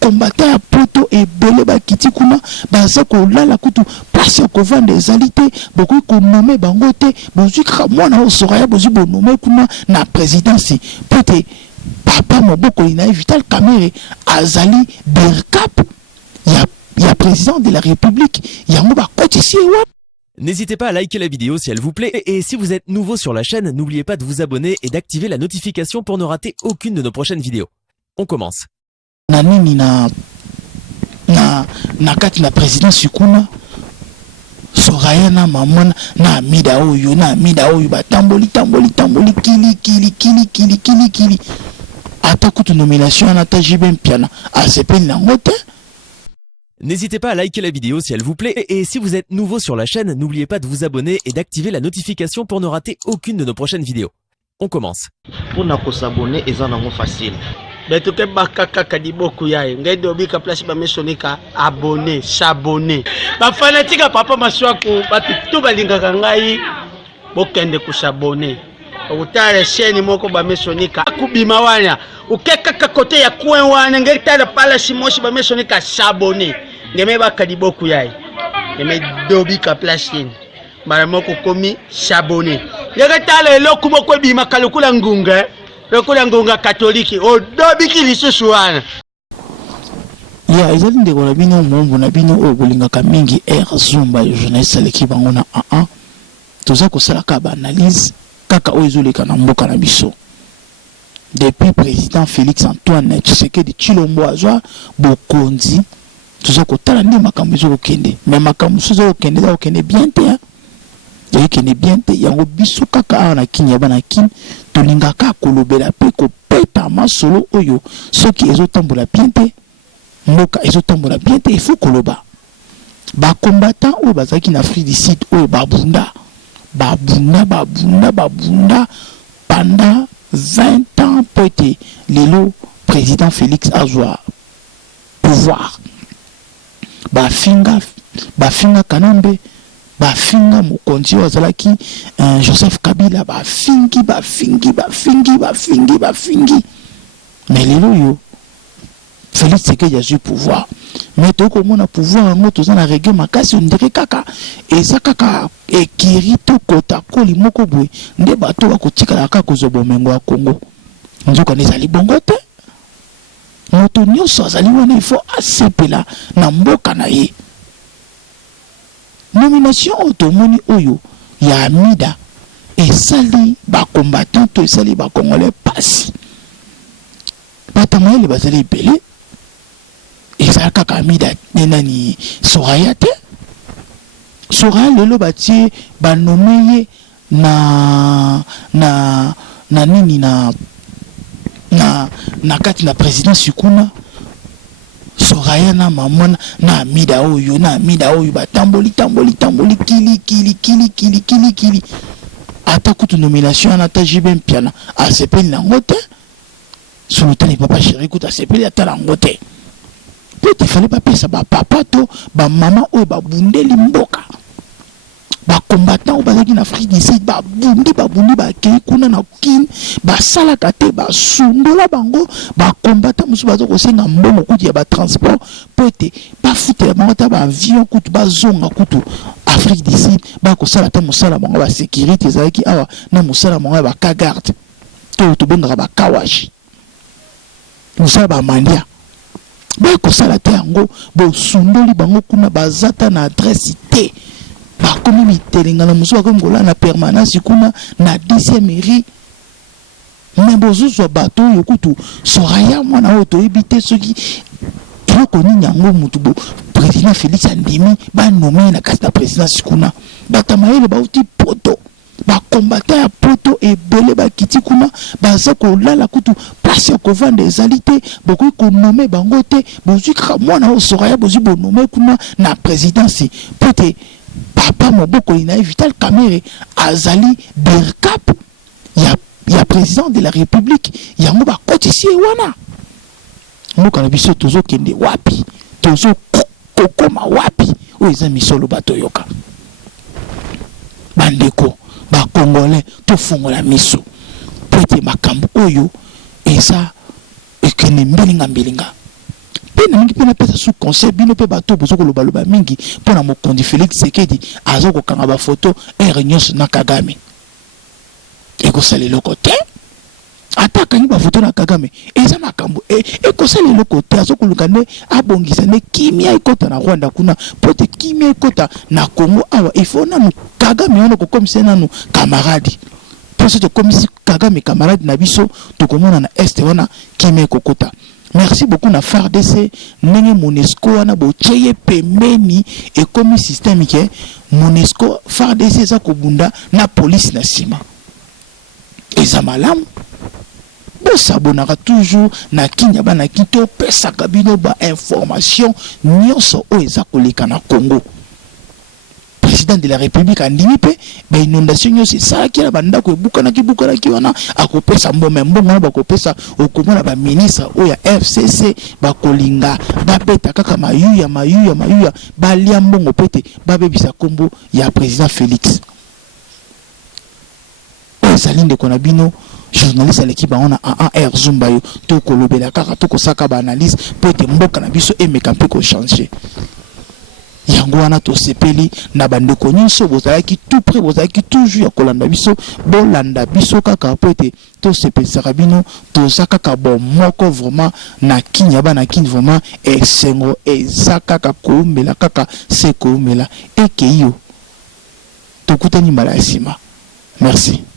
combattant ya poto ebele ba kiti kuna baza ko lala kutu place ko vendre des alités beaucoup ko nommer bango te bozui ka mwana o Soraya bozui bo nommer kuna na présidence peut-être papa moboko ina Vital Kamerhe azali berkap ya président de la République yango ba kotisi wa. N'hésitez pas à liker la vidéo si elle vous plaît et si vous êtes nouveau sur la chaîne, n'oubliez pas de vous abonner et d'activer la notification pour ne rater aucune de nos prochaines vidéos. On commence. Nanini na kati na présidence kuna Soraya na mamona na mida oyo ba tamboli kili ata kutu nomination na tajibe mpiana asepeli na ngote. N'hésitez pas à liker la vidéo si elle vous plaît et si vous êtes nouveau sur la chaîne, n'oubliez pas de vous abonner et d'activer la notification pour ne rater aucune de nos prochaines vidéos. On commence. Pour nous s'abonner, c'est facile. Mais tout est bakaka kadiboku yae. Ngende obika place ba mesonika abonner, s'abonner. Ba fanatique papa maswako batu tout balingaka ngai bokende ku s'abonner. Utare chaîne moko ba mesonika akubima wana. Ukeka kote ya coin wana ngeta la pala simoshi ba mesonika s'abonner. Ngeme ba kadiboku yae. Ngeme dobika place ni. Mara moko komi s'abonner. Ngeta le lokumo ko bima kalukula ngunga. Lokola ngonga catholique odobiki lisusu wana ya ezali ndeko na bino mombo na bino oyo bolingaka mingi zumba jeunesse leki bango na toza kosala ka ba analyse kaka oyo ezoleka na mboka na biso depuis président Félix Antoine Tshisekedi Tshilombo azwa bokonzi toza kotala nde makambo ezokende mais makambo ezokende za okende bien te et qui n'est bien te yango biso kaka na kinya bana kin tolingaka kolobela pe ko peta masolo oyo soki ezotambola bien te mboka ezotambola bien te il faut koloba ba combattant oyo bazaki na Afrique du Sud oyo babunda pendant 20 ans pour être lelo président Félix azwa pouvoir bafinga Kanambe bafinga mokonzi wazalaki Joseph Kabila bafingi mais lelo yo Félix Tshisekedi a eu pouvoir mais to ko mona pouvoir ngo to na reggae makasi ondire kaka eza kaka ekirito kota koli moko boy nde bato bakotika kaka kozobomengo ya Congo nzoka nezali bongo te moto nyonso azali wana il faut asepela na mboka na ye. Nomination automoni oyo ya Amida esali ba combattant to esali ba congolais pasi batamaele bazali belé esala kaka Amida nenani Soraya te Soraya lelo batie ba nomeye na nini na kati na présidence kuna Soraya na mamona na Amida oyo ba tamboli kili ata kutu nomination na tajibe mpiana asepeli na ngote sultani papa chéri kuta asepeli ata na ngote peut-être fallait pas pesa ba papa to ba mama oyo ba bundeli mboka ba combattant oyo bazaki na Afrique du Sud ba bundi ba kei kuna na kin ba sala kate ba sundola bango ba combattant musu bazo kosenga mbongo kuti ya ba transport peut-être ba futela bango ta ba avion kutu ba zonga kutu Afrique du Sud ba ko sala ta musala bango ba sécurité ezalaki awa na musala bango ba ka garde to benga ba kawashi musala ba mandia ba ko sala te yango bo sundoli bango kuna bazata na adresse te ba komi mitelinga na musu ba ngola na permanence kuna na 10e mairie mais bozuzo bato yokutu Soraya mwana oto ebite soki eloko nini yango mutu bo président Félix andimi ba nommé na kati na présidence kuna batamaele bauti poto ba combattant ya poto ebele ba kiti kuna baza ko lala kutu place ko vendre des alités beaucoup ko nommer bango te bozui ka mwana o Soraya bozui bo nommer kuna na présidence peut-être papa moboko ina Vital Kamerhe azali berkap ya président de la République yango ba kotisi wana mboka na biso tozo kende wapi tozo kokoma wapi o eza misolo bato yoka bandeko ba congolais to fongola miso pete makambo oyo eza ekene mbilinga pe na mingi pe na pesa sous conseil bino pe bato bozo ko loba mingi pona mokondi Félix Tshisekedi azoko kanga ba photo réunion na Kagame eko salelo côté ataka ni ba photo na Kagame eza makambo eko salelo côté azoko lukane abongisa ne kimia ekota na Rwanda kuna pote kimia ekota na Congo awa ifona no Kagame ono ko komisa nanu camarade parce que comme si Kagame camarade na biso to komona na est wana kimia ekokota. Merci beaucoup na FARDC nenge MONUSCO wana bocheye pembeni et comme système ke MONUSCO FARDC za kobunda na police na sima eza malamu bo sabonaka toujours na kinya bana kito pesa kabino ba information nyonso o eza koleka na Congo. Président de la République andimi pe ba inondation nyonso ça ki na banda ko bukana ki wana akopesa mbombe na bakopesa okomona ba ministre o ya FCC bakolinga babeta kaka mayuya balia mbongo pete babebisa kombo ya président Félix Salinde Konabino journaliste à l'équipe on a air Zumbayo to kolobela kaka to kosaka ba analyse pete mboka na biso emekampe ko changer yango wana to sepeli na bandeko nyonso bozalaki tout près bozalaki toujours ya kolanda biso bolanda biso kaka pete to sepelisa bino to zakaka bon moko vraiment na kinya bana kin vraiment esengo ezaka koumela kaka se koumela ekeyo to kutani mala sima. Merci.